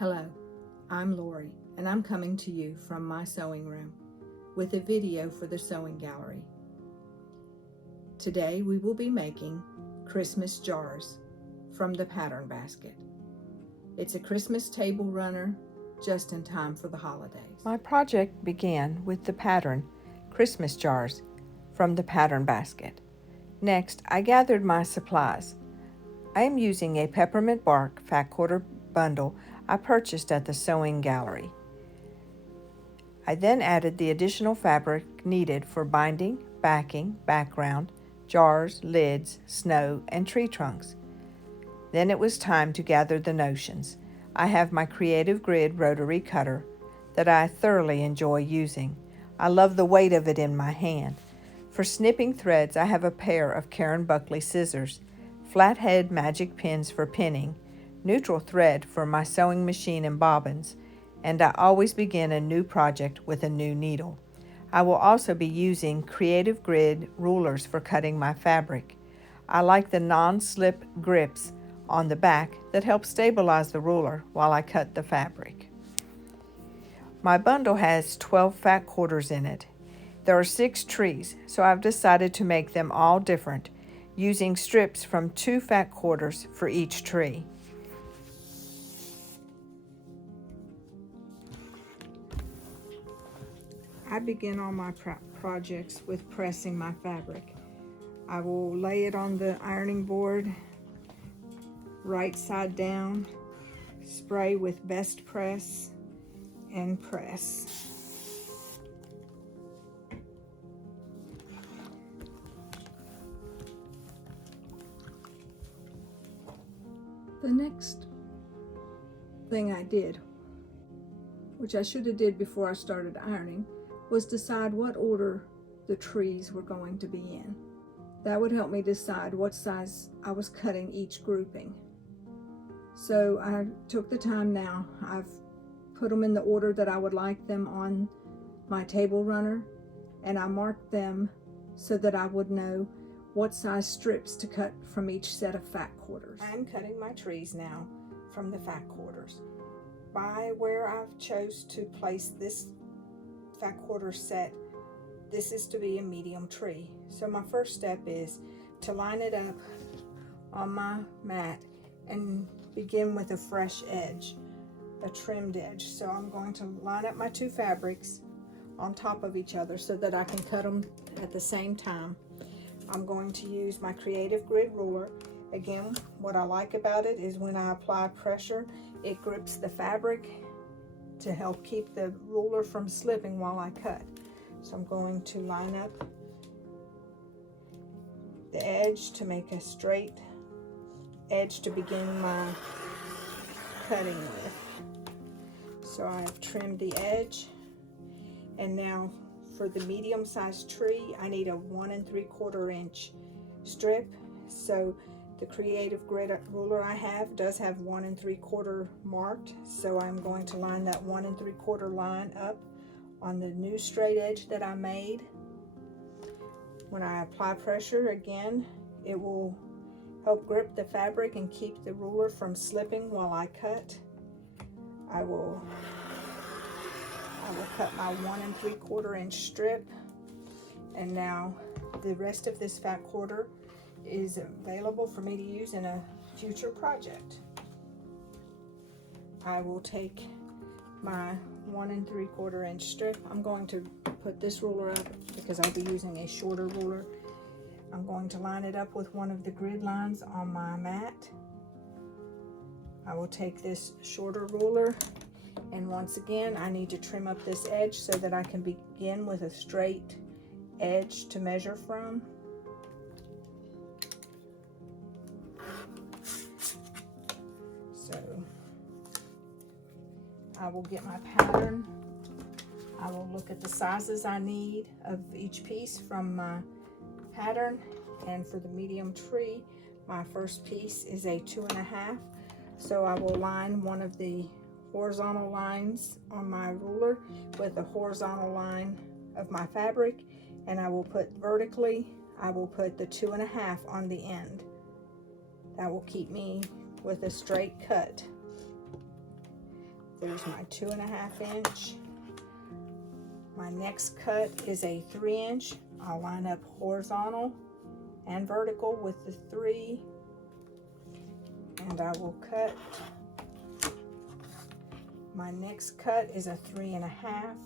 Hello, I'm Lorrie, and I'm coming to you from my sewing room with a video for the sewing gallery. Today we will be making Christmas jars from the pattern basket. It's a Christmas table runner just in time for the holidays. My project began with the pattern Christmas jars from the pattern basket. Next, I gathered my supplies. I am using a peppermint bark fat quarter bundle I purchased at the sewing gallery. I then added the additional fabric needed for binding, backing, background, jars, lids, snow, and tree trunks. Then it was time to gather the notions. I have my Creative Grid rotary cutter that I thoroughly enjoy using. I love the weight of it in my hand. For snipping threads, I have a pair of Karen Buckley scissors, flathead magic pins for pinning, neutral thread for my sewing machine and bobbins, and I always begin a new project with a new needle. I will also be using Creative Grid rulers for cutting my fabric. I like the non-slip grips on the back that help stabilize the ruler while I cut the fabric. My bundle has 12 fat quarters in it. There are 6 trees, so I've decided to make them all different, using strips from 2 fat quarters for each tree. I begin all my projects with pressing my fabric. I will lay it on the ironing board, right side down, spray with Best Press, and press. The next thing I did, which I should have did before I started ironing, was decide what order the trees were going to be in. That would help me decide what size I was cutting each grouping. So I took the time now. I've put them in the order that I would like them on my table runner, and I marked them so that I would know what size strips to cut from each set of fat quarters. I'm cutting my trees now from the fat quarters. By where I've chose to place this fat quarter set, this is to be a medium tree. So my first step is to line it up on my mat and begin with a fresh edge, a trimmed edge. So I'm going to line up my 2 fabrics on top of each other so that I can cut them at the same time. I'm going to use my Creative Grid ruler. Again, what I like about it is when I apply pressure, it grips the fabric to help keep the ruler from slipping while I cut. So I'm going to line up the edge to make a straight edge to begin my cutting with. So I've trimmed the edge, and now for the medium-sized tree, I need a 1 3/4 inch strip. So the Creative Grid ruler I have does have 1 3/4 marked, so I'm going to line that 1 3/4 line up on the new straight edge that I made. When I apply pressure again, it will help grip the fabric and keep the ruler from slipping while I cut. I will cut my 1 3/4 inch strip, and now the rest of this fat quarter is available for me to use in a future project. I will take my 1 3/4 inch strip. I'm going to put this ruler up because I'll be using a shorter ruler. I'm going to line it up with one of the grid lines on my mat. I will take this shorter ruler, and once again I need to trim up this edge so that I can begin with a straight edge to measure from. So I will get my pattern. I will look at the sizes I need of each piece from my pattern, and for the medium tree, my first piece is a 2.5. So I will line one of the horizontal lines on my ruler with the horizontal line of my fabric, and I will put vertically, I will put the 2.5 on the end. That will keep me with a straight cut. There's my 2.5 inch. My next cut is a 3 inch. I'll line up horizontal and vertical with the 3, and I will cut. My next cut is a 3.5,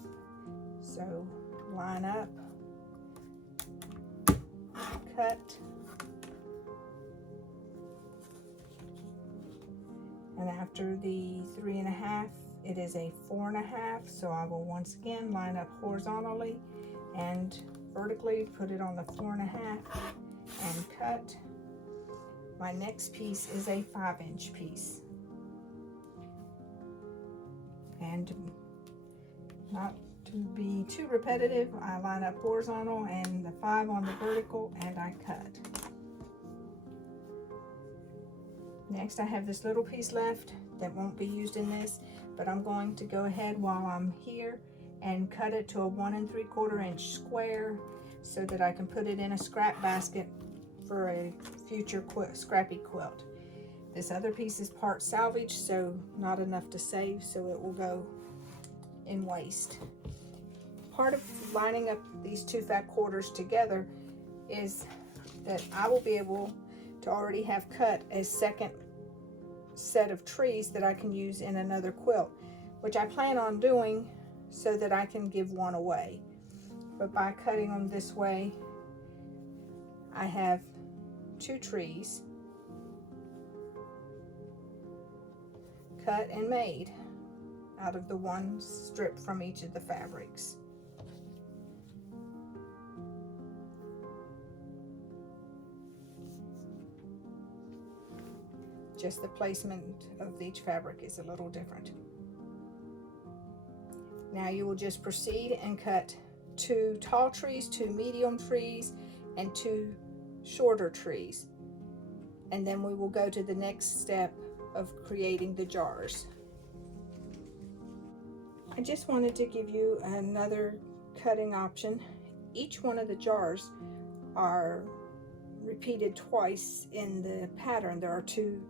so line up, cut, and after the 3.5, it is a 4.5, so I will once again line up horizontally and vertically, put it on the 4.5 and cut. My next piece is a 5 inch piece, and not to be too repetitive, I line up horizontal and the 5 on the vertical, and I cut. Next, I have this little piece left that won't be used in this, but I'm going to go ahead while I'm here and cut it to a 1 3/4 inch square so that I can put it in a scrap basket for a future scrappy quilt. This other piece is part salvage, so not enough to save, so it will go in waste. Part of lining up these 2 fat quarters together is that I will be able to already have cut a second set of trees that I can use in another quilt, which I plan on doing so that I can give one away. But by cutting them this way, I have 2 trees cut and made out of the 1 strip from each of the fabrics. Just the placement of each fabric is a little different. Now you will just proceed and cut 2 tall trees, 2 medium trees, and 2 shorter trees. And then we will go to the next step of creating the jars. I just wanted to give you another cutting option. Each one of the jars are repeated twice in the pattern. There are 2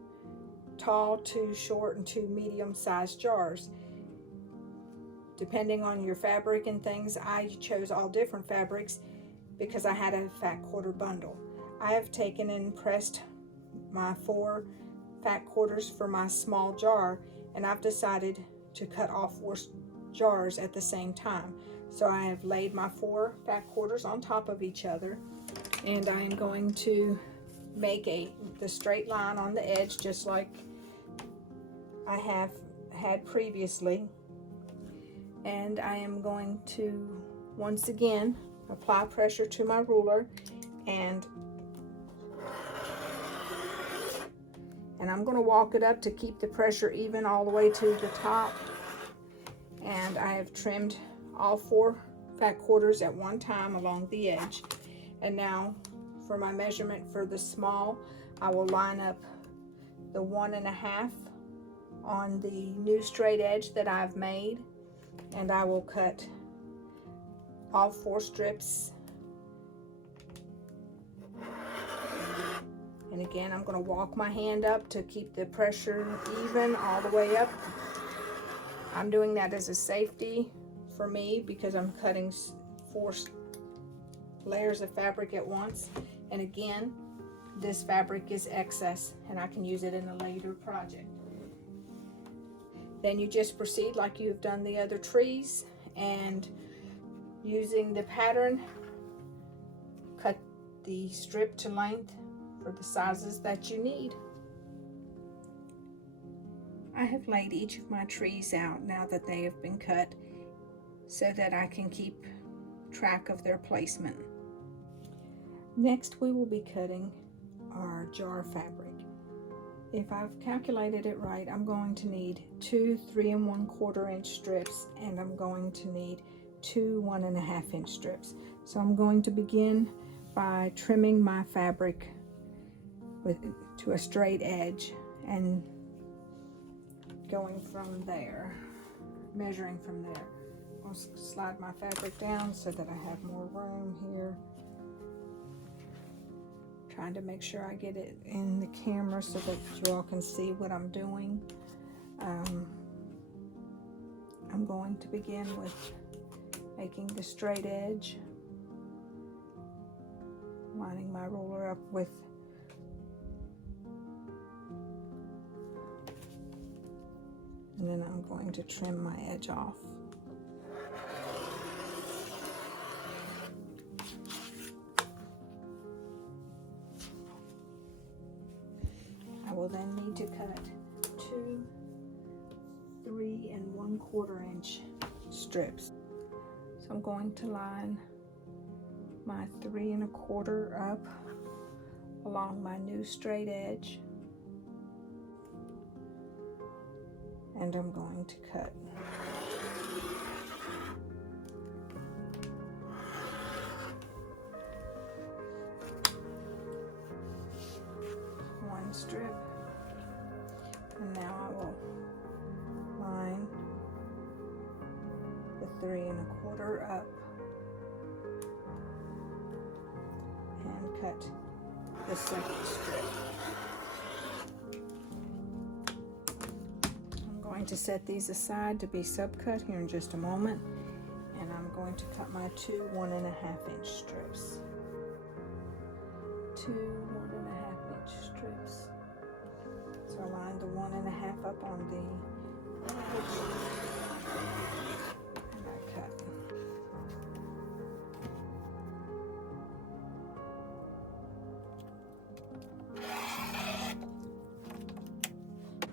tall, 2 short, and 2 medium-sized jars. Depending on your fabric and things, I chose all different fabrics because I had a fat quarter bundle. I have taken and pressed my 4 fat quarters for my small jar, and I've decided to cut all 4 jars at the same time. So I have laid my 4 fat quarters on top of each other, and I am going to make the straight line on the edge just like I have had previously. And I am going to once again apply pressure to my ruler, and I'm going to walk it up to keep the pressure even all the way to the top. And I have trimmed all 4 fat quarters at one time along the edge. And now for my measurement for the small, I will line up the 1.5 on the new straight edge that I've made, and I will cut all 4 strips. And again, I'm going to walk my hand up to keep the pressure even all the way up. I'm doing that as a safety for me because I'm cutting 4 layers of fabric at once. And again, this fabric is excess and I can use it in a later project. Then you just proceed like you've done the other trees, and using the pattern, cut the strip to length for the sizes that you need. I have laid each of my trees out now that they have been cut so that I can keep track of their placement. Next, we will be cutting our jar fabric. If I've calculated it right, I'm going to need 2 3 1/4 inch strips, and I'm going to need 2 1.5 inch strips. So I'm going to begin by trimming my fabric to a straight edge and going from there, measuring from there. I'll slide my fabric down so that I have more room here. Trying to make sure I get it in the camera so that you all can see what I'm doing. I'm going to begin with making the straight edge, lining my ruler up with and then I'm going to trim my edge off. I will then need to cut 2 3 1/4 inch strips. So I'm going to line my 3 1/4 up along my new straight edge, and I'm going to cut one strip, and now I will line the 3 1/4 up and cut the second strip. I'm going to set these aside to be subcut here in just a moment, and I'm going to cut my 2 1.5 inch strips. 2 1.5 inch strips. So I line the 1.5 up on the edge, and I cut.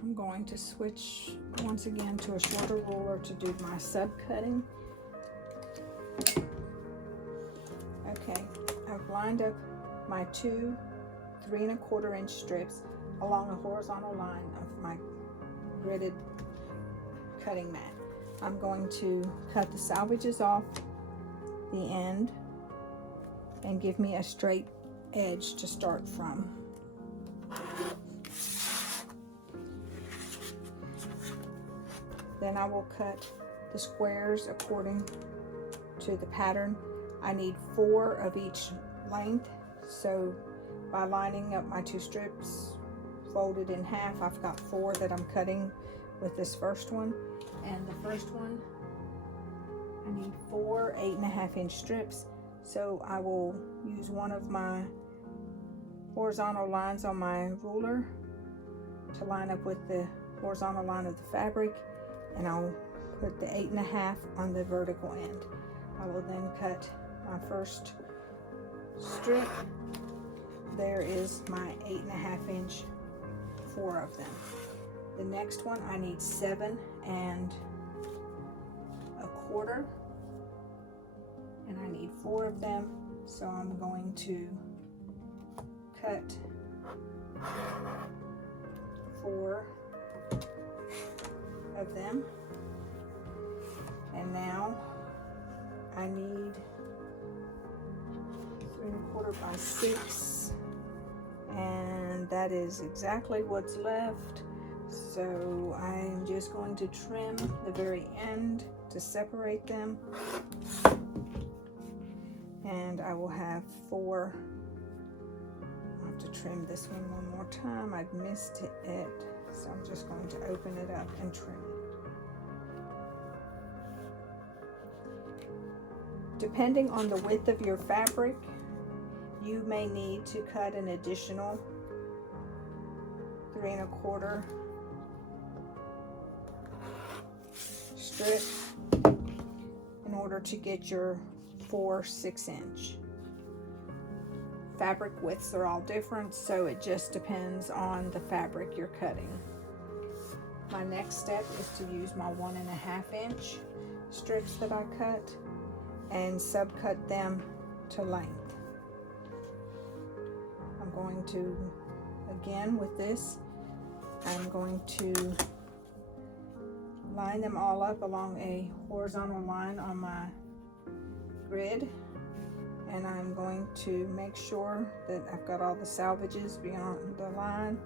I'm going to switch once again to a shorter ruler to do my subcutting. Okay, I've lined up my 2 3 1/4 inch strips along a horizontal line of my gridded cutting mat. I'm going to cut the salvages off the end and give me a straight edge to start from. Then I will cut the squares according to the pattern. I need 4 of each length, so by lining up my 2 strips folded in half, I've got 4 that I'm cutting with this first one. And the first one, I need 4 8.5 inch strips, so I will use one of my horizontal lines on my ruler to line up with the horizontal line of the fabric, and I'll put the 8.5 on the vertical end. I will then cut my first strip. There is my 8.5 inch, 4 of them. The next one I need 7 1/4, and I need 4 of them, so I'm going to cut 4 of them. And now I need 3 1/4 by 6, and that is exactly what's left. So I'm just going to trim the very end to separate them, and I will have 4. I'll have to trim this one more time. I'd missed it, so I'm just going to open it up and trim it. Depending on the width of your fabric, you may need to cut an additional 3 1/4 strip in order to get your 4 6 inch. Fabric widths are all different, so it just depends on the fabric you're cutting. My next step is to use my 1.5 inch strips that I cut and subcut them to length. I'm going to, again with this, I'm going to line them all up along a horizontal line on my grid, and I'm going to make sure that I've got all the salvages beyond the line,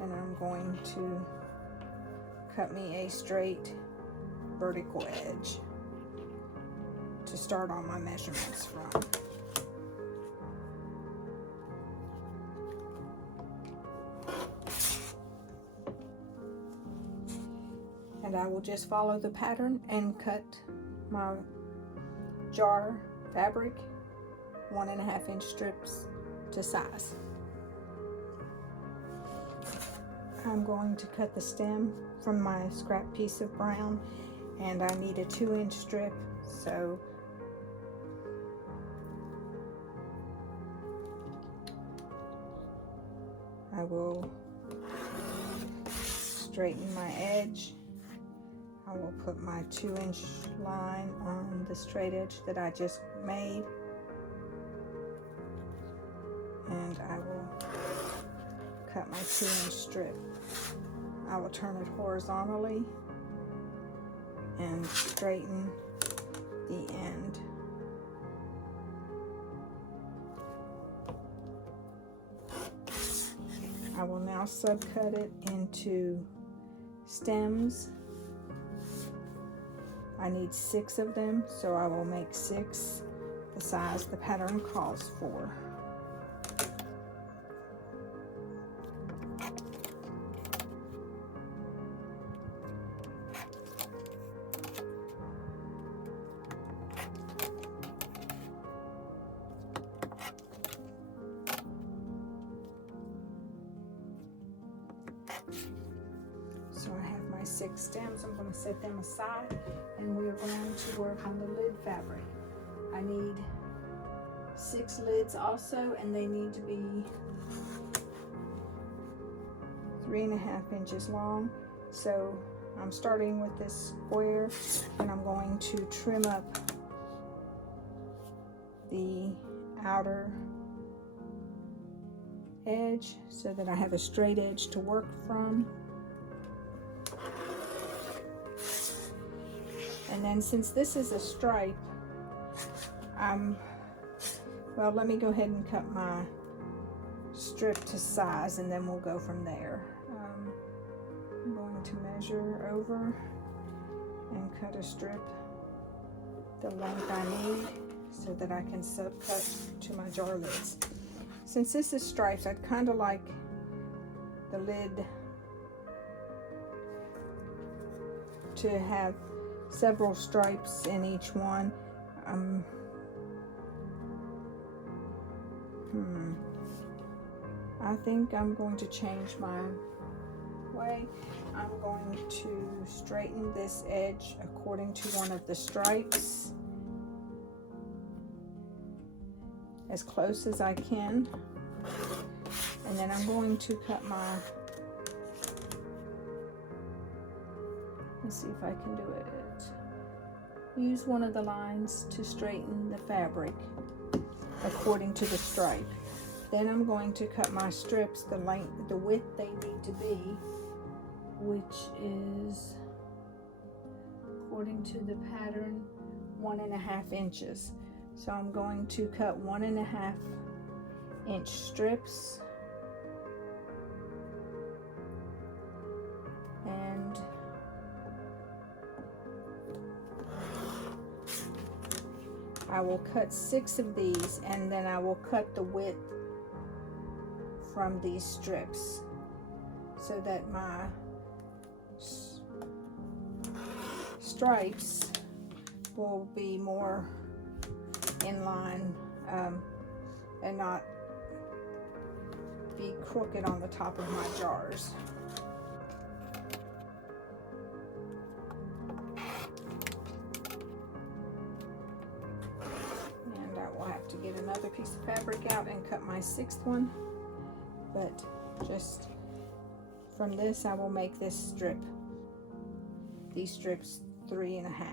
and I'm going to cut me a straight vertical edge to start on my measurements from. And And I will just follow the pattern and cut my jar fabric 1.5 inch strips to size. I'm going to cut the stem from my scrap piece of brown, and I need a 2-inch strip, so I will straighten my edge. I will put my 2-inch line on the straight edge that I just made, and I will cut my 2-inch strip. I will turn it horizontally and straighten the end. I will now subcut it into stems. I need 6 of them, so I will make 6 the size the pattern calls for. So I have my 6 stems. I'm going to set them aside, and we're going to work on the lid fabric. I need 6 lids also, and they need to be 3.5 inches long. So I'm starting with this square, and I'm going to trim up the outer edge so that I have a straight edge to work from. And then since this is a stripe, well, let me go ahead and cut my strip to size, and then we'll go from there. I'm going to measure over and cut a strip the length I need so that I can subcut to my jar lids. Since this is stripes, I'd kind of like the lid to have several stripes in each one. I think I'm going to change my way. I'm going to straighten this edge according to one of the stripes as close as I can, and then I'm going to cut my, let's see if I can do it. Use one of the lines to straighten the fabric according to the stripe. Then I'm going to cut my strips the length, the width they need to be, which is, according to the pattern, 1.5 inches. So I'm going to cut 1.5 inch strips, and I will cut 6 of these, and then I will cut the width from these strips so that my stripes will be more in line and not be crooked on the top of my jars. And I will have to get another piece of fabric out and cut my 6th one, but just from this I will make this strip, these strips 3.5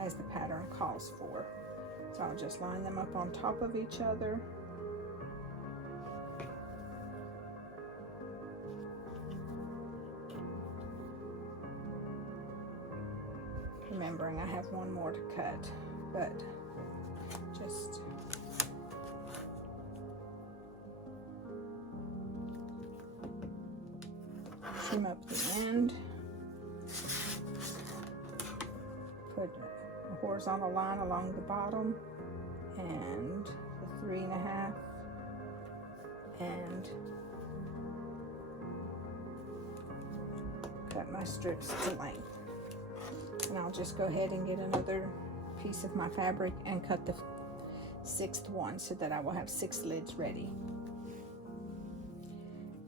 as the pattern calls for. So I'll just line them up on top of each other. Remembering I have one more to cut, but just trim up the end, put a horizontal line along the bottom and the 3.5, and cut my strips to length. And I'll just go ahead and get another piece of my fabric and cut the 6th one so that I will have 6 lids ready.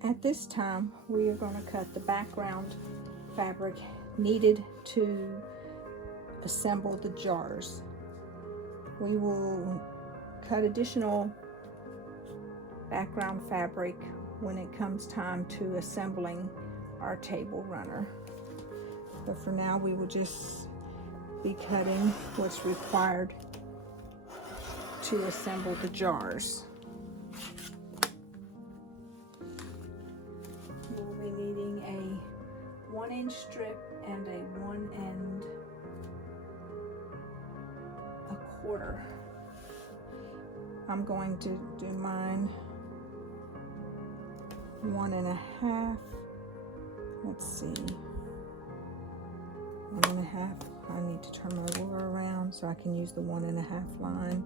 At this time, we are going to cut the background fabric needed to assemble the jars. We will cut additional background fabric when it comes time to assembling our table runner. But for now, we will just be cutting what's required to assemble the jars. We'll be needing a 1-inch strip and a 1 1/4. I'm going to do mine 1 1/2. Let's see, 1 1/2. I need to turn my ruler around so I can use the 1 1/2 line.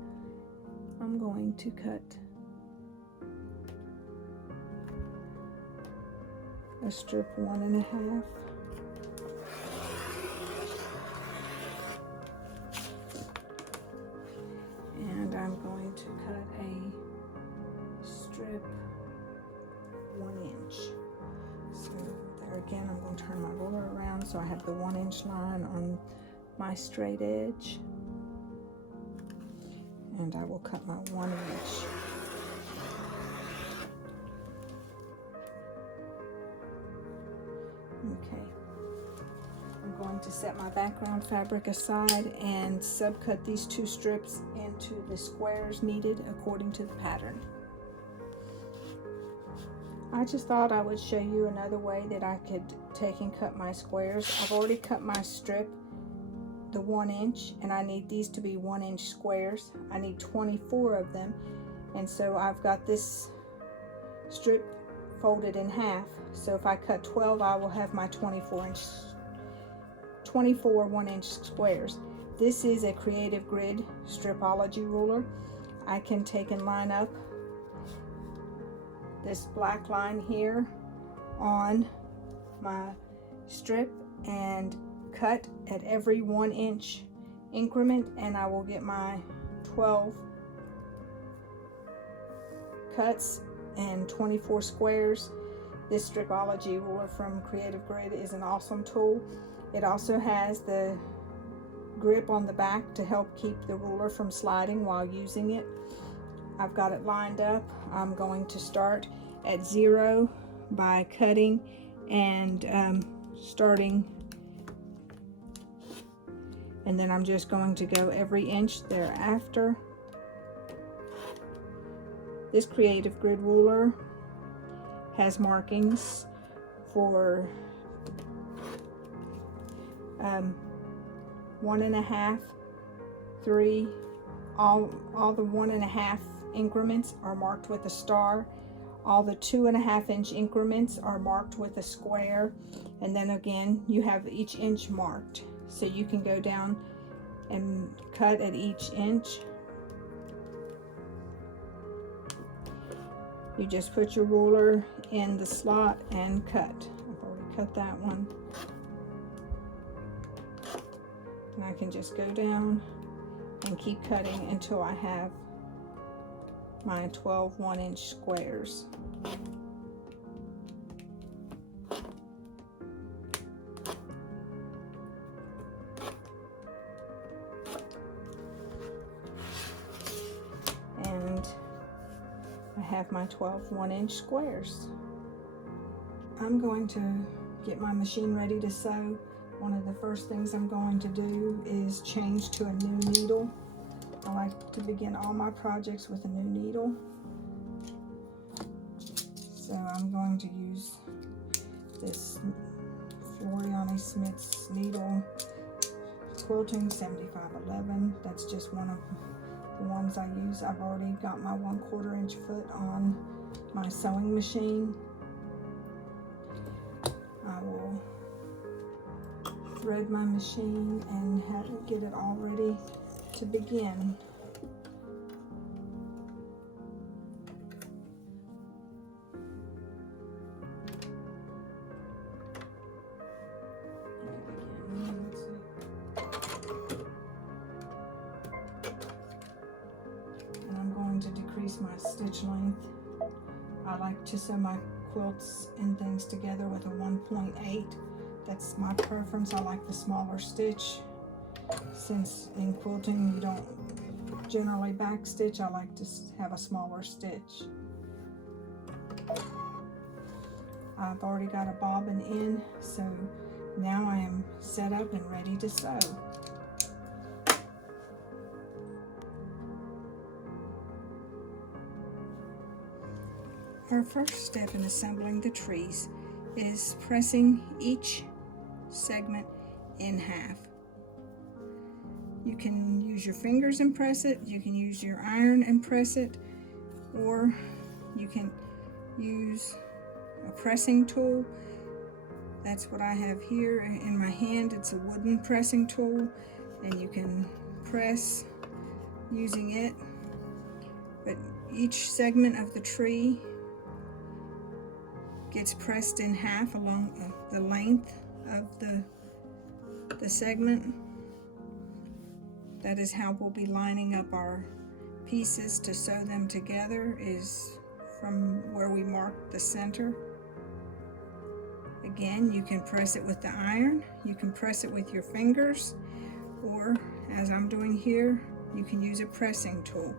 I'm going to cut a strip 1 1/2. And I'm going to cut a strip 1 inch. So there again, I'm going to turn my ruler around so I have the 1 inch line on my straight edge. And I will cut my 1 inch. Okay. I'm going to set my background fabric aside and subcut these 2 strips into the squares needed according to the pattern. I just thought I would show you another way that I could take and cut my squares. I've already cut my strip the 1 inch, and I need these to be 1 inch squares. I need 24 of them, and so I've got this strip folded in half. So if I cut 12, I will have my 24 1 inch squares. This is a Creative Grid stripology ruler. I can take and line up this black line here on my strip and cut at every 1 inch increment, and I will get my 12 cuts and 24 squares. This stripology ruler from Creative Grid is an awesome tool. It also has the grip on the back to help keep the ruler from sliding while using it. I've got it lined up. I'm going to start at 0 by cutting and starting, and then I'm just going to go every inch thereafter. This Creative Grid ruler has markings for 1 1/2, 3, all the 1 1/2 increments are marked with a star. All the 2 1/2 inch increments are marked with a square, and then again you have each inch marked, so you can go down and cut at each inch. You just put your ruler in the slot and cut. I've already cut that one. And I can just go down and keep cutting until I have my 12 1 inch squares. And I have my 12 1 inch squares. I'm going to get my machine ready to sew. One of the first things I'm going to do is change to a new needle. I like to begin all my projects with a new needle. So I'm going to use this Lorrie Smith's needle, quilting 7511. That's just one of the ones I use. I've already got my 1/4 inch foot on my sewing machine. I will thread my machine and get it all ready to begin. increase my stitch length. I like to sew my quilts and things together with a 1.8. That's my preference. I like the smaller stitch. Since in quilting you don't generally back stitch, I like to have a smaller stitch. I've already got a bobbin in, so now I am set up and ready to sew. Our first step in assembling the trees is pressing each segment in half. You can use your fingers and press it, you can use your iron and press it, or you can use a pressing tool. That's what I have here in my hand. It's a wooden pressing tool, and you can press using it. But each segment of the tree gets pressed in half along the length of the segment. That is how we'll be lining up our pieces to sew them together, is from where we mark the center. Again, you can press it with the iron, you can press it with your fingers, or as I'm doing here, you can use a pressing tool.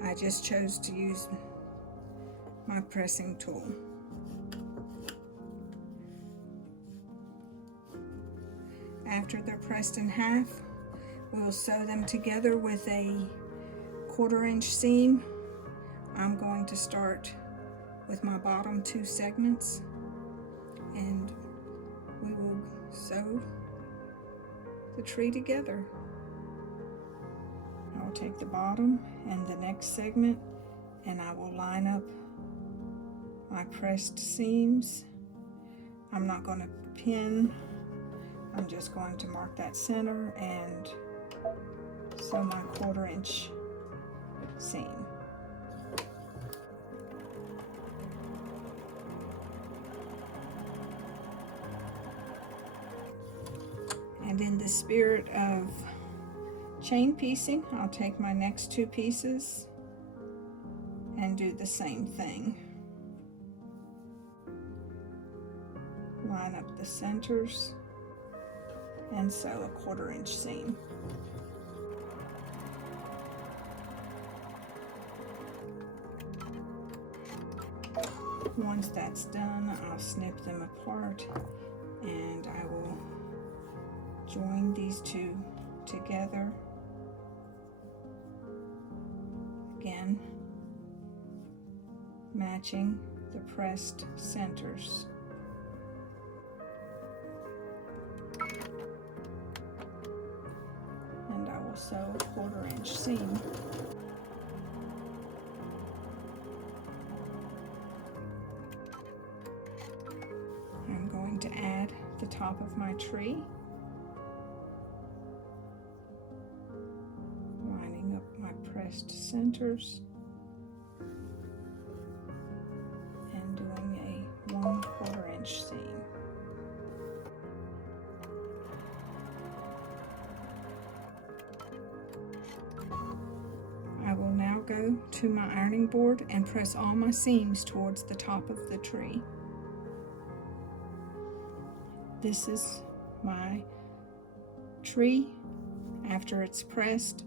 I just chose to use my pressing tool. After they're pressed in half, we'll sew them together with a 1/4 inch seam. I'm going to start with my bottom 2 segments, and we will sew the tree together. I'll take the bottom and the next segment, and I will line up my pressed seams. I'm not going to pin, I'm just going to mark that center and sew my 1/4 inch seam. And in the spirit of chain piecing, I'll take my next 2 pieces and do the same thing. Line up the centers and sew a 1/4 inch seam. Once that's done, I'll snip them apart, and I will join these 2 together. Again, matching the pressed centers. And I will sew a 1/4 inch seam. I'm going to add the top of my tree, lining up my pressed centers and doing a 1/4 inch seam. I will now go to my ironing board and press all my seams towards the top of the tree. This is my tree after it's pressed.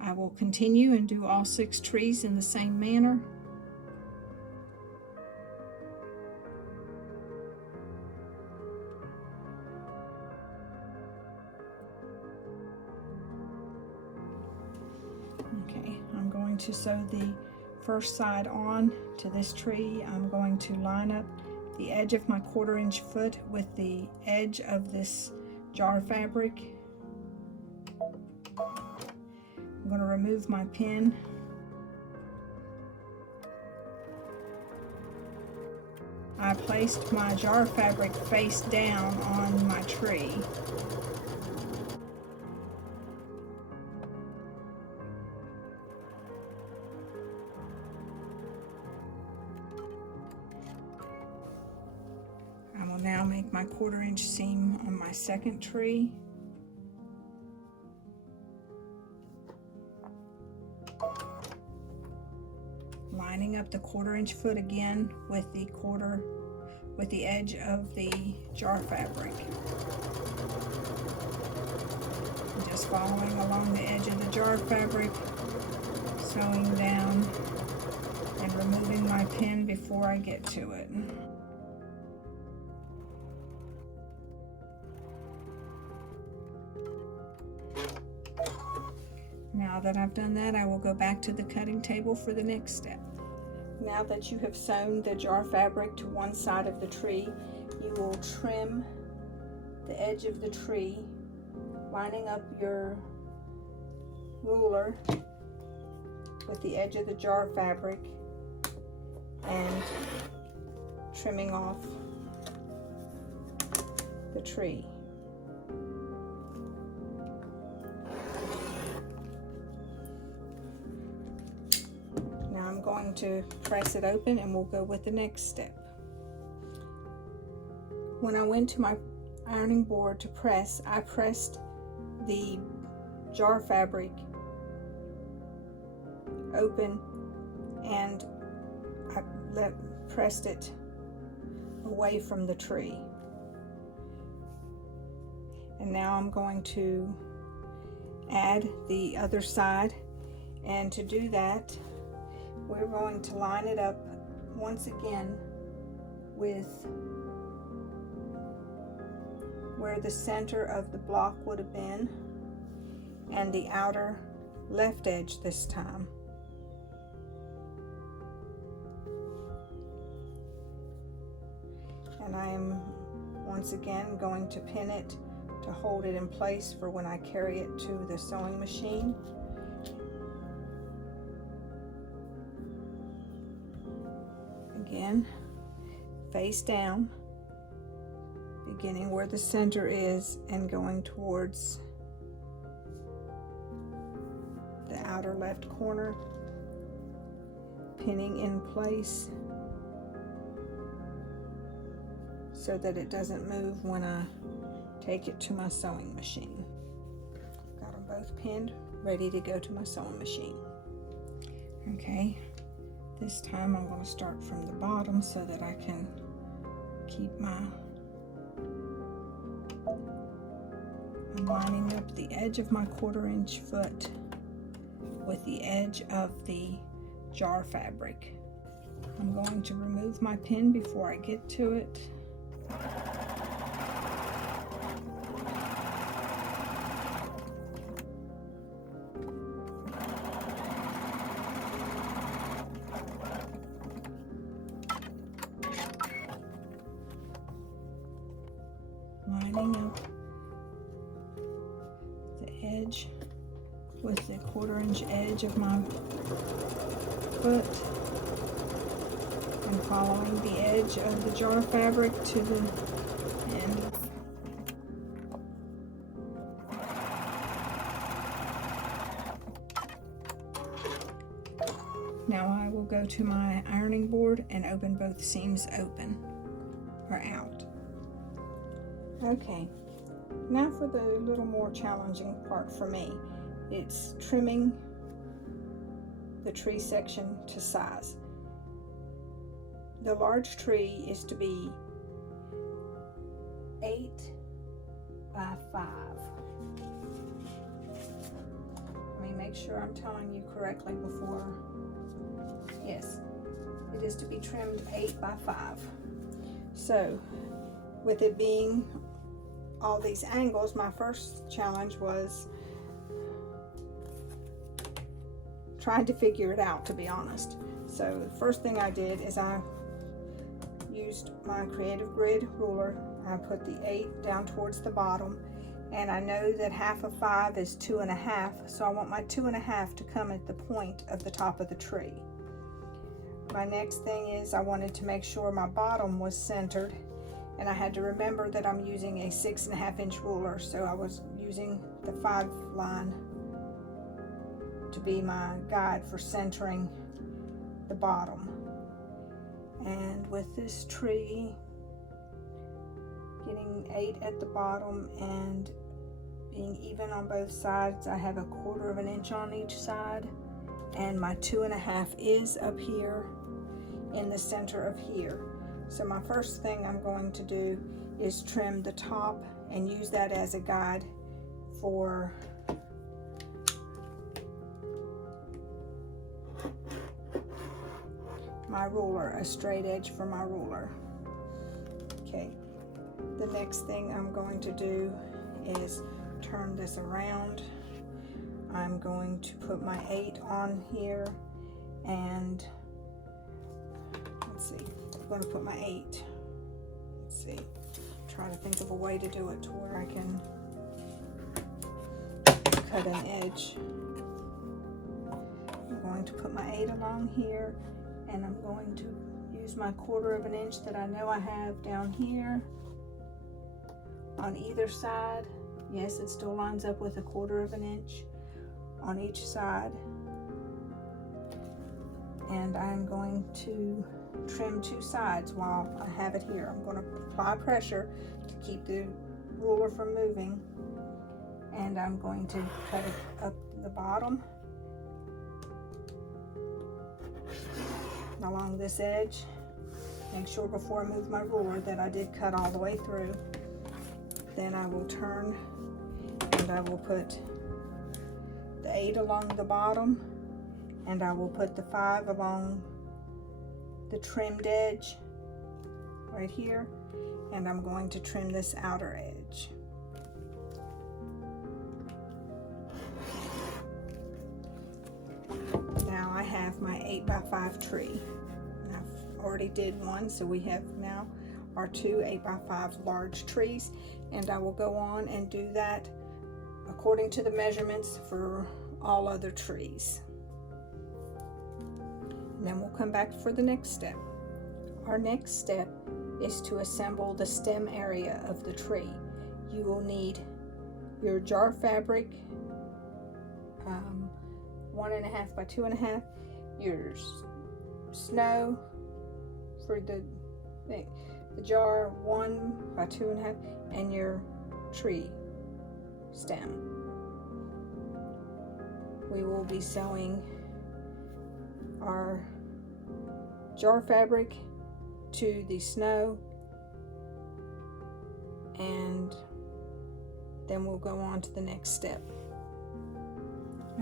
I will continue and do all 6 trees in the same manner. Okay, I'm going to sew the first side on to this tree. I'm going to line up the edge of my 1/4 inch foot with the edge of this jar fabric. I'm going to remove my pin. I placed my jar fabric face down on my tree. I will now make my 1/4 inch seam on my second tree. lining up the 1/4 inch foot again with the edge of the jar fabric. I'm just following along the edge of the jar fabric, sewing down and removing my pin before I get to it. Now that I've done that, I will go back to the cutting table for the next step. Now that you have sewn the jar fabric to one side of the tree, you will trim the edge of the tree, lining up your ruler with the edge of the jar fabric and trimming off the tree. Now I'm going to press it open and we'll go with the next step. When I went to my ironing board to press, I pressed the jar fabric open and I pressed it away from the tree. And now I'm going to add the other side, and to do that we're going to line it up once again with where the center of the block would have been and the outer left edge this time. And I am once again going to pin it to hold it in place for when I carry it to the sewing machine. Again, face down, beginning where the center is and going towards the outer left corner, pinning in place so that it doesn't move when I take it to my sewing machine. Got them both pinned, ready to go to my sewing machine. Okay, this time I'm going to start from the bottom so that I can keep I'm lining up the edge of my 1/4 inch foot with the edge of the jar fabric. I'm going to remove my pin before I get to it. Lining up the edge with the 1/4 inch edge of my foot and following the edge of the jar fabric to the end. Now I will go to my ironing board and open both seams open or out. Okay, now for the little more challenging part for me. It's trimming the tree section to size. The large tree is to be 8 by 5. Let me make sure I'm telling you correctly before. Yes, it is to be trimmed 8 by 5. So, with it being all these angles, my first challenge was trying to figure it out, to be honest. So the first thing I did is I used my creative grid ruler. I put the 8 down towards the bottom, and I know that 1/2 of 5 is 2 1/2, so I want my 2 1/2 to come at the point of the top of the tree. My next thing is I wanted to make sure my bottom was centered, and I had to remember that I'm using a 6 1/2 inch ruler, so I was using the 5 line to be my guide for centering the bottom. And with this tree, getting 8 at the bottom and being even on both sides, I have a 1/4 of an inch on each side, and my 2 1/2 is up here in the center of here. So my first thing I'm going to do is trim the top and use that as a guide for my ruler, a straight edge for my ruler. Okay, the next thing I'm going to do is turn this around. I'm going to put my 8 on here, and let's see, I'm going to put my 8. Let's see, try to think of a way to do it to where I can cut an edge. I'm going to put my 8 along here, and I'm going to use my 1/4 of an inch that I know I have down here on either side. Yes, it still lines up with a 1/4 of an inch on each side. And I'm going to trim 2 sides while I have it here. I'm going to apply pressure to keep the ruler from moving. And I'm going to cut it up the bottom along this edge. Make sure before I move my ruler that I did cut all the way through. Then I will turn and I will put the 8 along the bottom, and I will put the 5 along the trimmed edge right here, and I'm going to trim this outer edge. Now I have my 8x5 tree. I've already did one, so we have now our 2 8x5 large trees, and I will go on and do that according to the measurements for all other trees. And then we'll come back for the next step. Our next step is to assemble the stem area of the tree. You will need your jar fabric, 1.5 by 2.5, your snow for the jar, 1 by 2.5, and your tree stem. We will be sewing our jar fabric to the snow, and then we'll go on to the next step.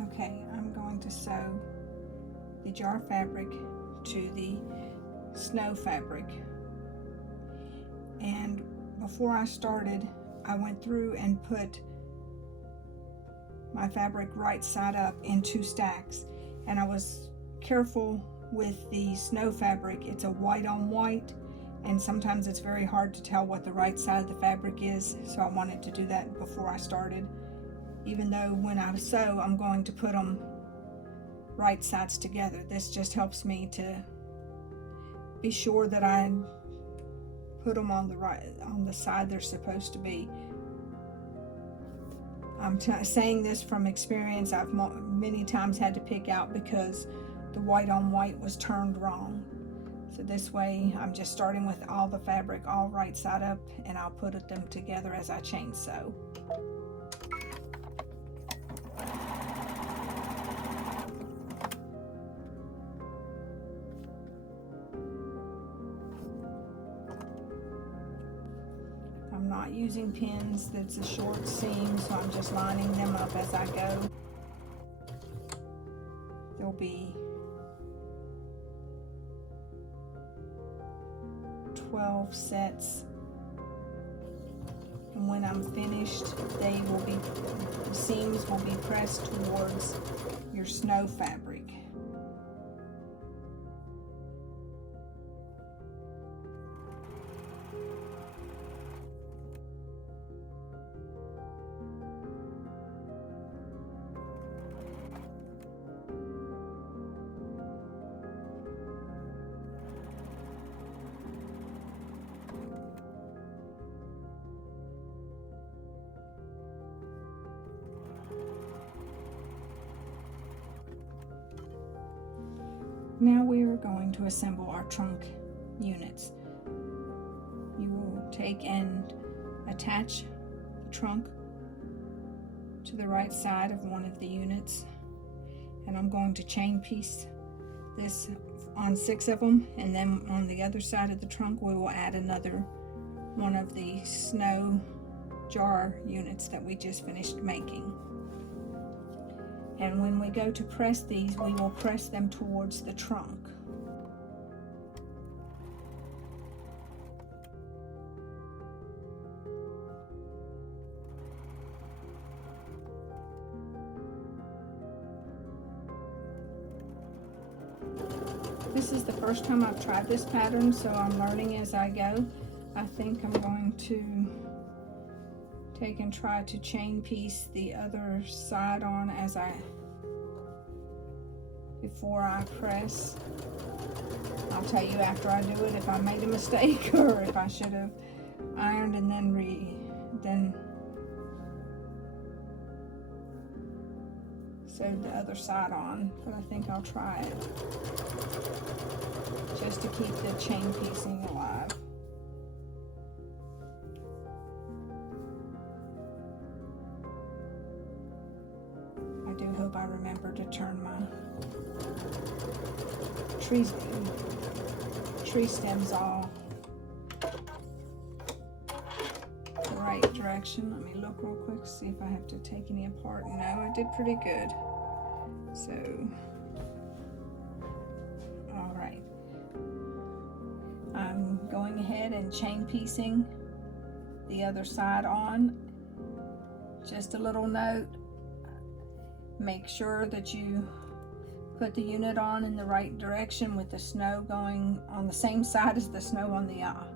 Okay, I'm going to sew the jar fabric to the snow fabric, and before I started, I went through and put my fabric right side up in 2 stacks, and I was careful with the snow fabric. It's a white on white, and sometimes it's very hard to tell what the right side of the fabric is, so I wanted to do that before I started, even though when I sew I'm going to put them right sides together. This just helps me to be sure that I put them on the side they're supposed to be. I'm saying this from experience. I've many times had to pick out because the white on white was turned wrong. So this way I'm just starting with all the fabric all right side up, and I'll put them together as I chain sew. I'm not using pins, that's a short seam, so I'm just lining them up as I go. There'll be 12 sets, and when I'm finished, the seams will be pressed towards your snow fabric. Now we are going to assemble our trunk units. You will take and attach the trunk to the right side of one of the units, and I'm going to chain piece this on 6 of them, and then on the other side of the trunk we will add another one of the snow jar units that we just finished making. And when we go to press these, we will press them towards the trunk. This is the first time I've tried this pattern, so I'm learning as I go. I think I'm going to take and try to chain piece the other side on before I press. I'll tell you after I do it if I made a mistake or if I should have ironed and then sewed the other side on, but I think I'll try it just to keep the chain piecing alive. I do hope I remember to turn my tree stems all the right direction. Let me look real quick, see if I have to take any apart. No, I did pretty good. So, all right. I'm going ahead and chain piecing the other side on. Just a little note, make sure that you put the unit on in the right direction with the snow going on the same side as the snow on the eye.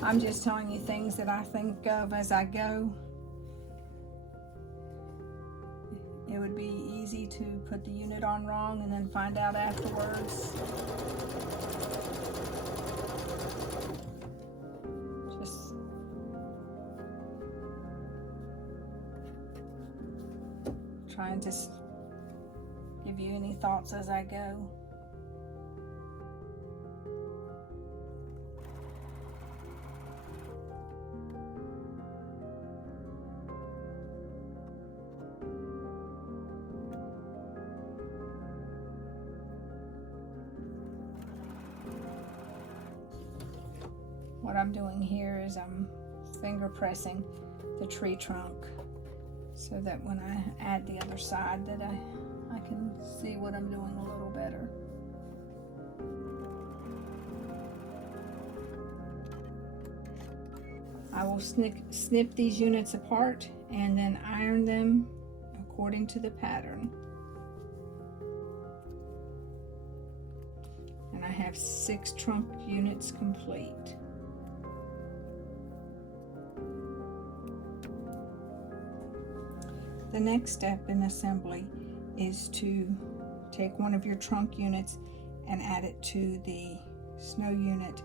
I'm just telling you things that I think of as I go. It would be easy to put the unit on wrong and then find out afterwards. Just trying to give you any thoughts as I go. What I'm doing here is I'm finger pressing the tree trunk so that when I add the other side that I can see what I'm doing a little better. I will snip these units apart and then iron them according to the pattern. And I have 6 trunk units complete. The next step in assembly is to take one of your trunk units and add it to the snow unit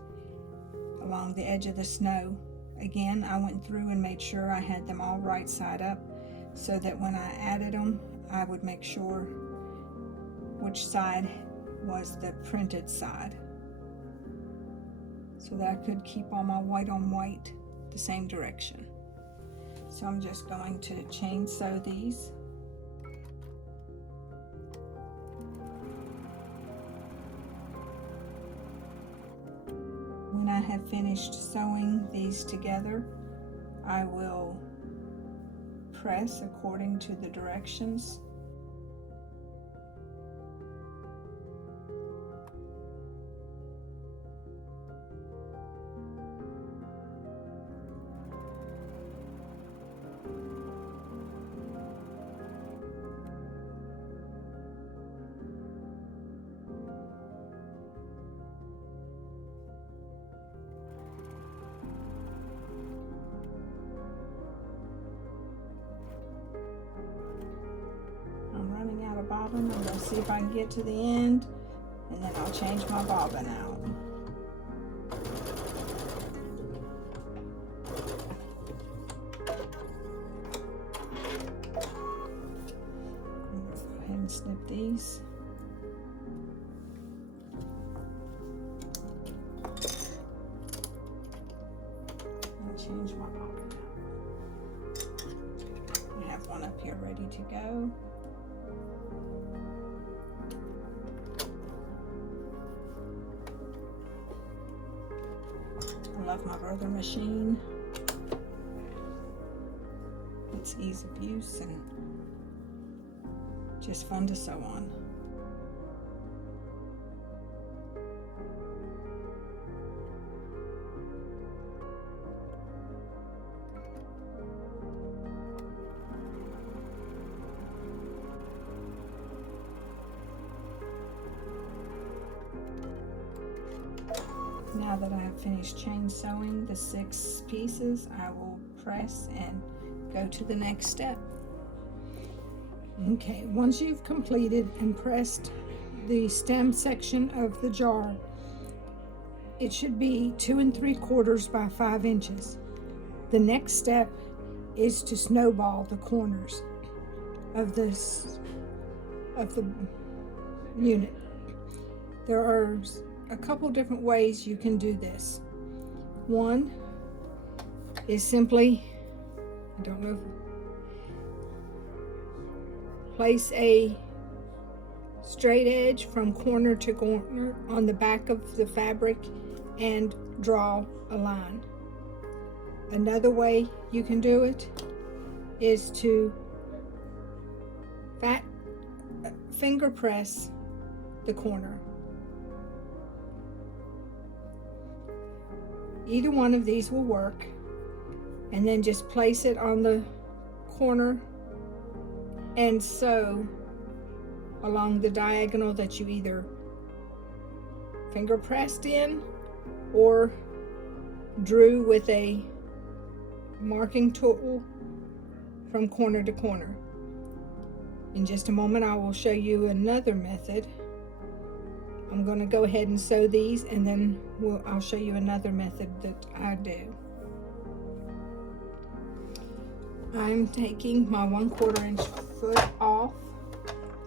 along the edge of the snow. Again, I went through and made sure I had them all right side up so that when I added them, I would make sure which side was the printed side so that I could keep all my white on white the same direction. So I'm just going to chain sew these. When I have finished sewing these together, I will press according to the directions. Bobbin. I'm going to see if I can get to the end and then I'll change my bobbin out. I'm going to go ahead and snip these. And change my bobbin out. to go. I love my brother machine. It's ease of use and just fun to sew on. Now that I have finished chain sewing the 6 pieces, I will press and go to the next step. Okay, once you've completed and pressed the stem section of the jar, it should be 2 3/4 by 5 inches. The next step is to snowball the corners of the unit. There are a couple different ways you can do this. One is simply, I don't know, place a straight edge from corner to corner on the back of the fabric and draw a line. Another way you can do it is to finger press the corner. Either one of these will work, and then just place it on the corner and sew along the diagonal that you either finger pressed in or drew with a marking tool from corner to corner. In just a moment I will show you another method. I'm going to go ahead and sew these, and then I'll show you another method that I do. I'm taking my 1/4 inch foot off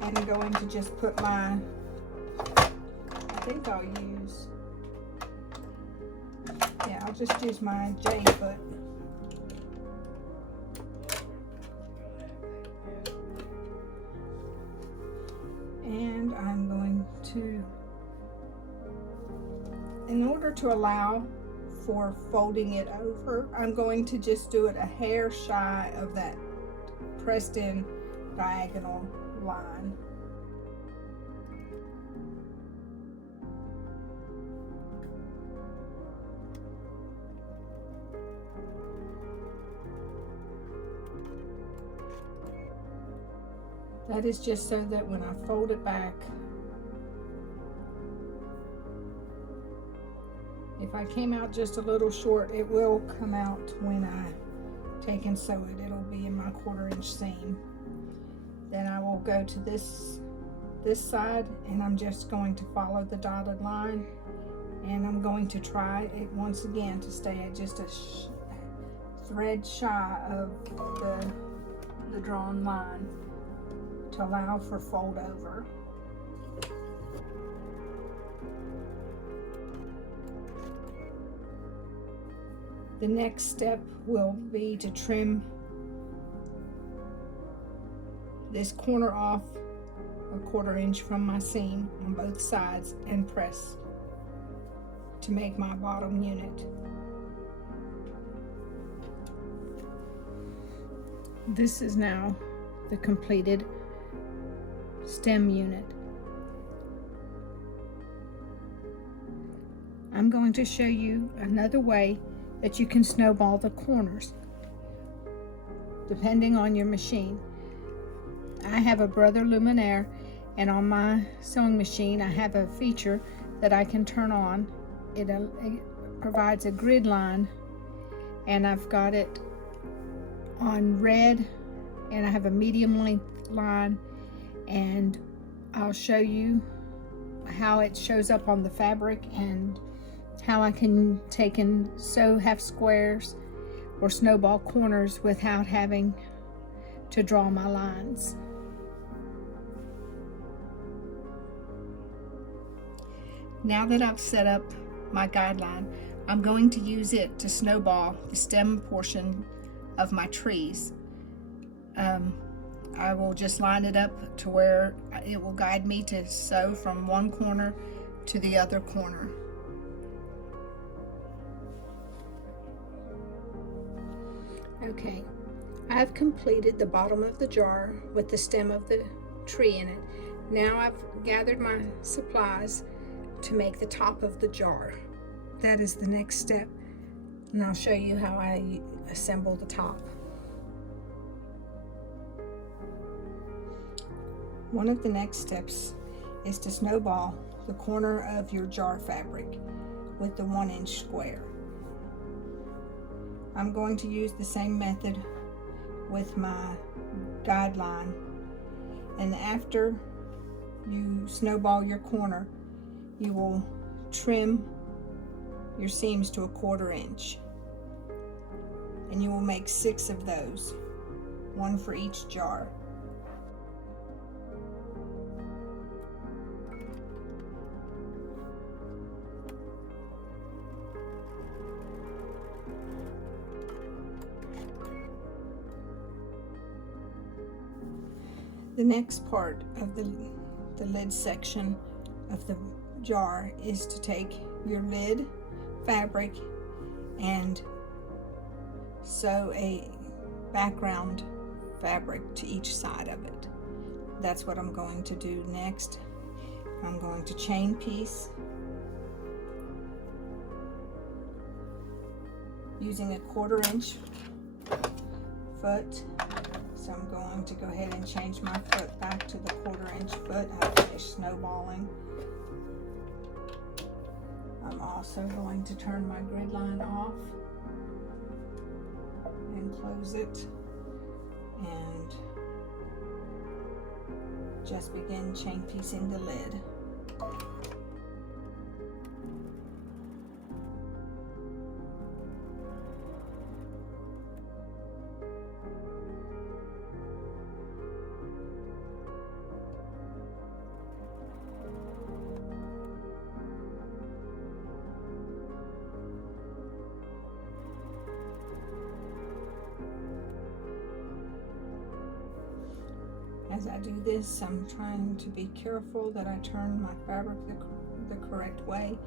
and I'm going to just put my, I'll just use my J foot. And I'm going to, in order to allow for folding it over, I'm going to just do it a hair shy of that pressed in diagonal line. That is just so that when I fold it back, if I came out just a little short, it will come out when I take and sew it. It'll be in my 1/4 inch seam. Then I will go to this side, and I'm just going to follow the dotted line, and I'm going to try it once again to stay at just a thread shy of the drawn line to allow for fold over. The next step will be to trim this corner off a 1/4 inch from my seam on both sides and press to make my bottom unit. This is now the completed stem unit. I'm going to show you another way that you can snowball the corners depending on your machine. I have a Brother Luminaire, and on my sewing machine I have a feature that I can turn on. It provides a grid line, and I've got it on red, and I have a medium length line, and I'll show you how it shows up on the fabric and how I can take and sew half squares or snowball corners without having to draw my lines. Now that I've set up my guideline, I'm going to use it to snowball the stem portion of my trees. I will just line it up to where it will guide me to sew from one corner to the other corner. Okay, I've completed the bottom of the jar with the stem of the tree in it. Now I've gathered my supplies to make the top of the jar. That is the next step, and I'll show you how I assemble the top. One of the next steps is to snowball the corner of your jar fabric with the 1-inch square. I'm going to use the same method with my guideline, and after you snowball your corner, you will trim your seams to 1/4 inch, and you will make 6 of those, 1 for each jar. The next part of the lid section of the jar is to take your lid fabric and sew a background fabric to each side of it. That's what I'm going to do next. I'm going to chain piece using a 1/4 inch foot. So I'm going to go ahead and change my foot back to the 1/4 inch foot. I finished snowballing. I'm also going to turn my grid line off and close it, and just begin chain piecing the lid. As I do this, I'm trying to be careful that I turn my fabric the correct way.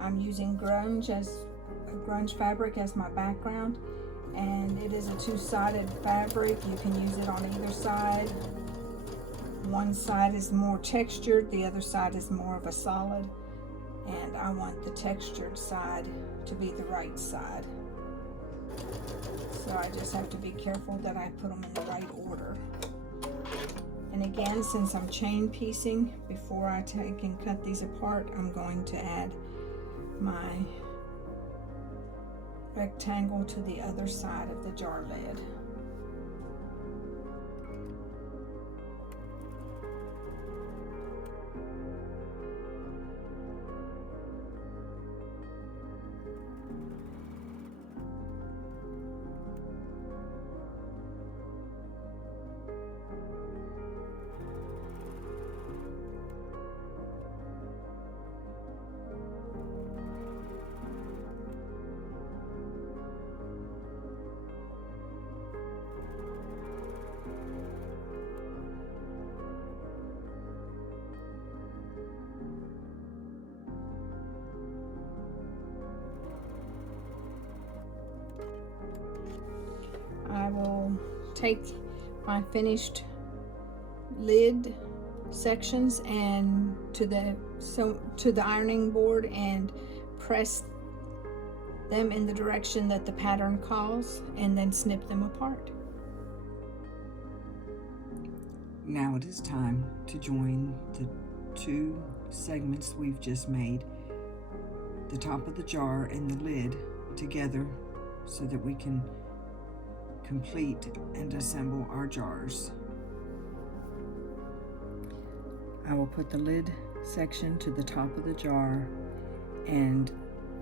I'm using grunge fabric as my background, and it is a 2-sided fabric. You can use it on either side. One side is more textured, the other side is more of a solid, and I want the textured side to be the right side. So I just have to be careful that I put them in the right order. And again, since I'm chain piecing, before I take and cut these apart, I'm going to add my rectangle to the other side of the jar lid. I will take my finished lid sections and to the ironing board and press them in the direction that the pattern calls, and then snip them apart. Now it is time to join the 2 segments we've just made, the top of the jar and the lid, together so that we can complete and assemble our jars. I will put the lid section to the top of the jar and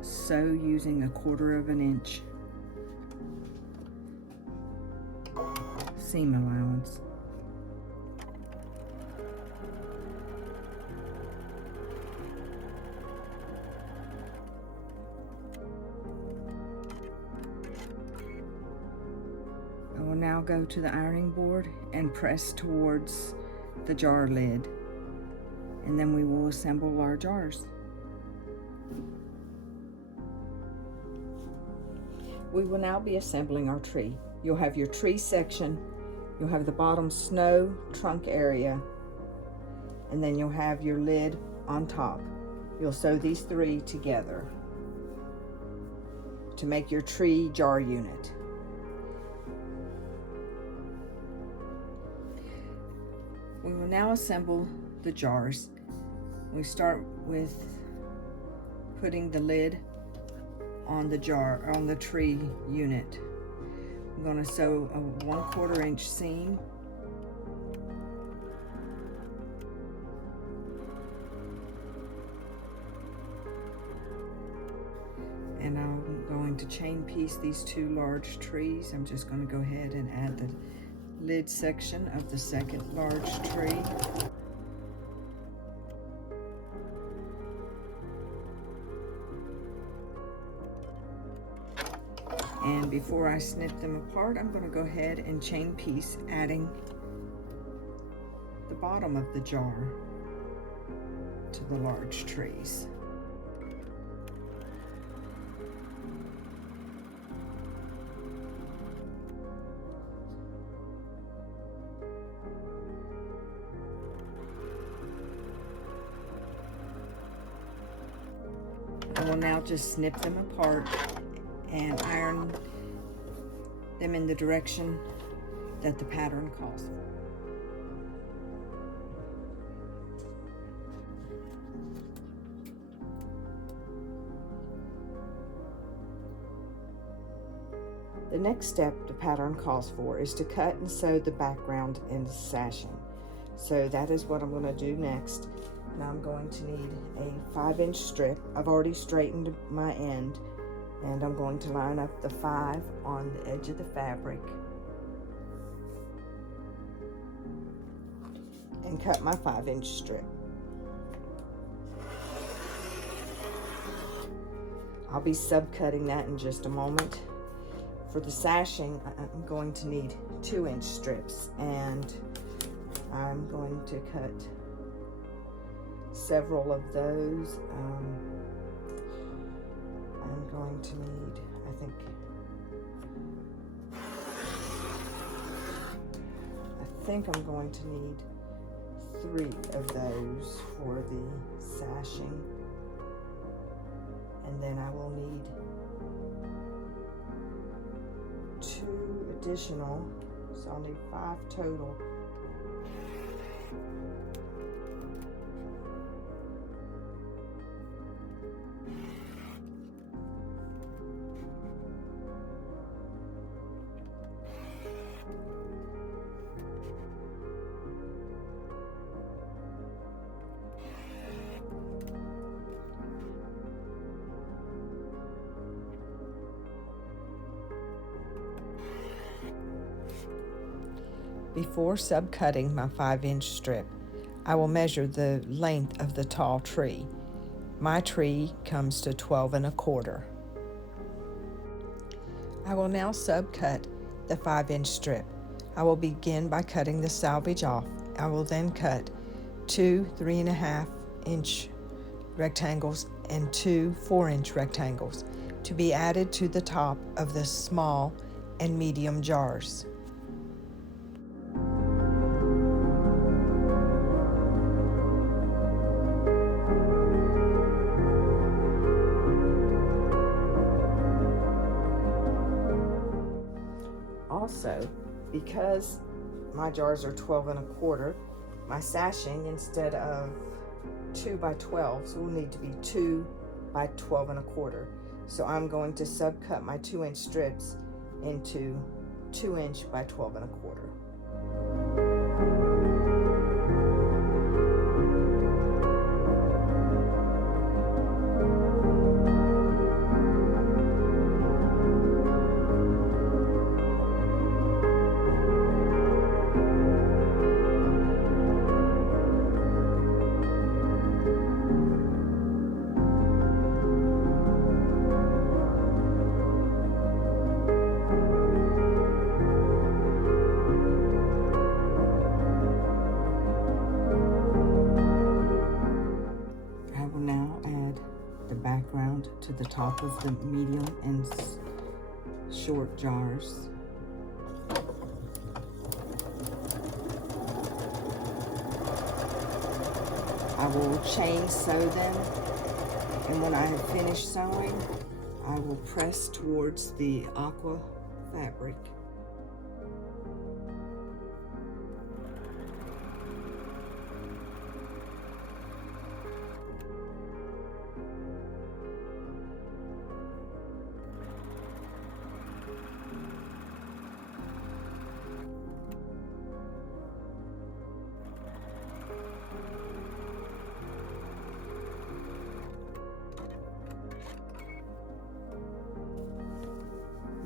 sew using a 1/4 inch seam allowance. I will now now go to the ironing board and press towards the jar lid, and then we will assemble our jars. We will now be assembling our tree. You'll have your tree section, you'll have the bottom snow trunk area, and then you'll have your lid on top. You'll sew these three together to make your tree jar unit. We will now assemble the jars. We start with putting the lid on the jar, on the tree unit. I'm going to sew a 1/4 inch seam. And I'm going to chain piece these two large trees. I'm just going to go ahead and add the lid section of the second large tree. And before I snip them apart, I'm going to go ahead and chain piece, adding the bottom of the jar to the large trees. I will now just snip them apart and iron them in the direction that the pattern calls for. The next step the pattern calls for is to cut and sew the background in sashing. So that is what I'm going to do next. Now I'm going to need a 5-inch strip. I've already straightened my end, and I'm going to line up the 5 on the edge of the fabric and cut my 5-inch strip. I'll be subcutting that in just a moment. For the sashing, I'm going to need 2-inch strips, and I'm going to cut several of those. I'm going to need, I think I'm going to need 3 of those for the sashing, and then I will need 2 additional, so I'll need 5 total. Before subcutting my 5-inch strip, I will measure the length of the tall tree. My tree comes to 12 1/4. I will now subcut the 5-inch strip. I will begin by cutting the selvage off. I will then cut 2 3.5-inch rectangles and 2 4-inch rectangles to be added to the top of the small and medium jars. Also, because my jars are 12 1/4, my sashing, instead of 2 by 12s, will need to be 2 by 12 1/4. So I'm going to subcut my 2-inch strips into 2-inch by 12 1/4. top of the medium and short jars. I will chain sew them, and when I have finished sewing, I will press towards the aqua fabric.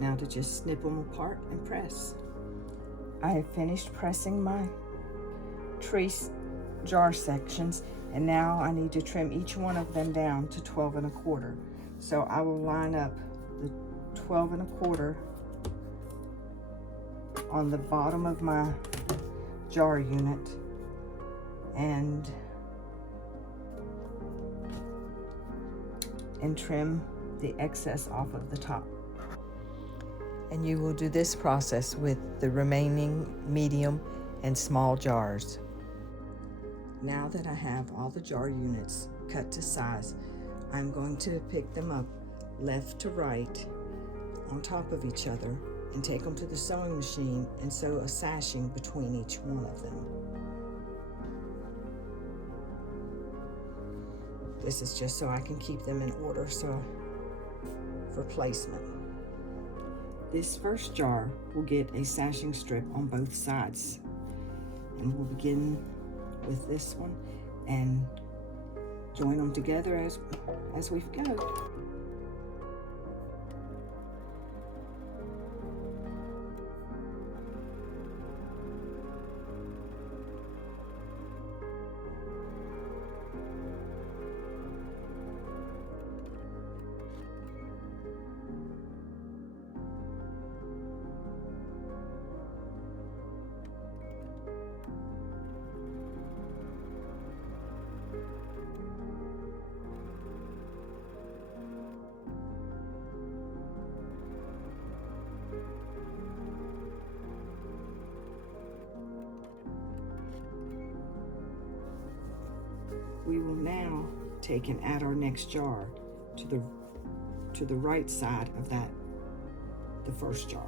Now to just snip them apart and press. I have finished pressing my tree jar sections, and now I need to trim each one of them down to 12 1/4. So I will line up the 12 1/4 on the bottom of my jar unit and trim the excess off of the top. And you will do this process with the remaining medium and small jars. Now that I have all the jar units cut to size, I'm going to pick them up left to right on top of each other and take them to the sewing machine and sew a sashing between each one of them. This is just so I can keep them in order for placement. This first jar will get a sashing strip on both sides, and we'll begin with this one and join them together as we go. We will now take and add our next jar to the right side of the first jar.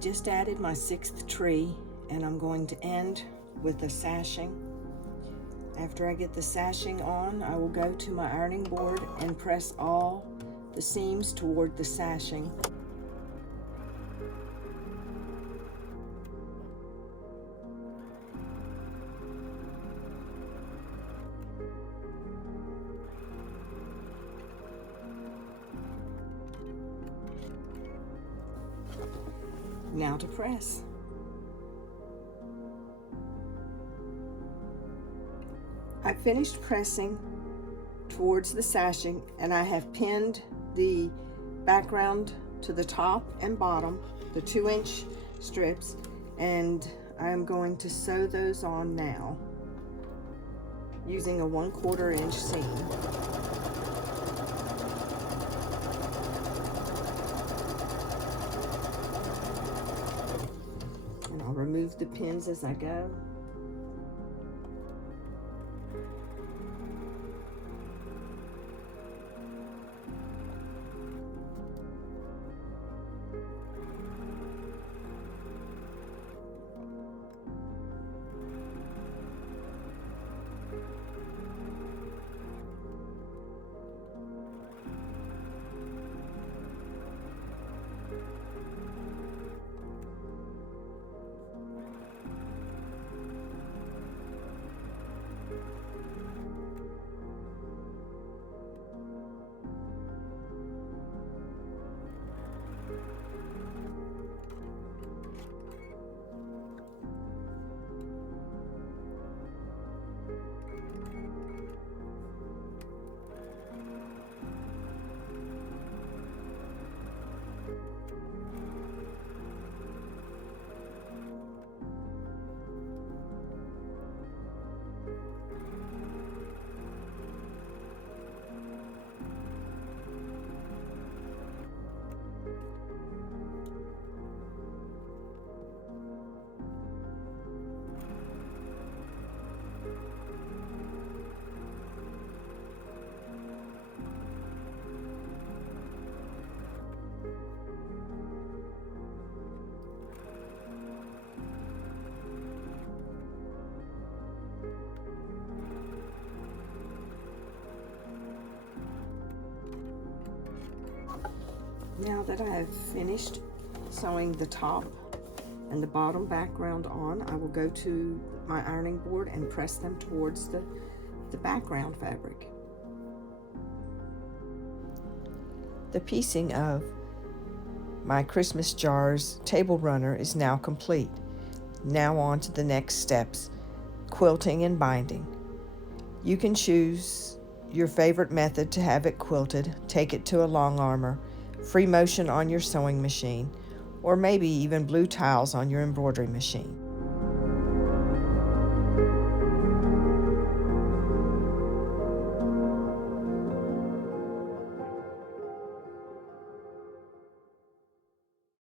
Just added my 6th tree, and I'm going to end with a sashing. After I get the sashing on, I will go to my ironing board and press all the seams toward the sashing. Now to press. I finished pressing towards the sashing, and I have pinned the background to the top and bottom, the 2-inch strips, and I'm going to sew those on now. using a 1/4 inch seam. And I'll remove the pins as I go. Now that I have finished sewing the top and the bottom background on, I will go to my ironing board and press them towards the background fabric. The piecing of my Christmas jars table runner is now complete. Now on to the next steps, quilting and binding. You can choose your favorite method to have it quilted, take it to a long armor, free motion on your sewing machine, or maybe even blue tiles on your embroidery machine.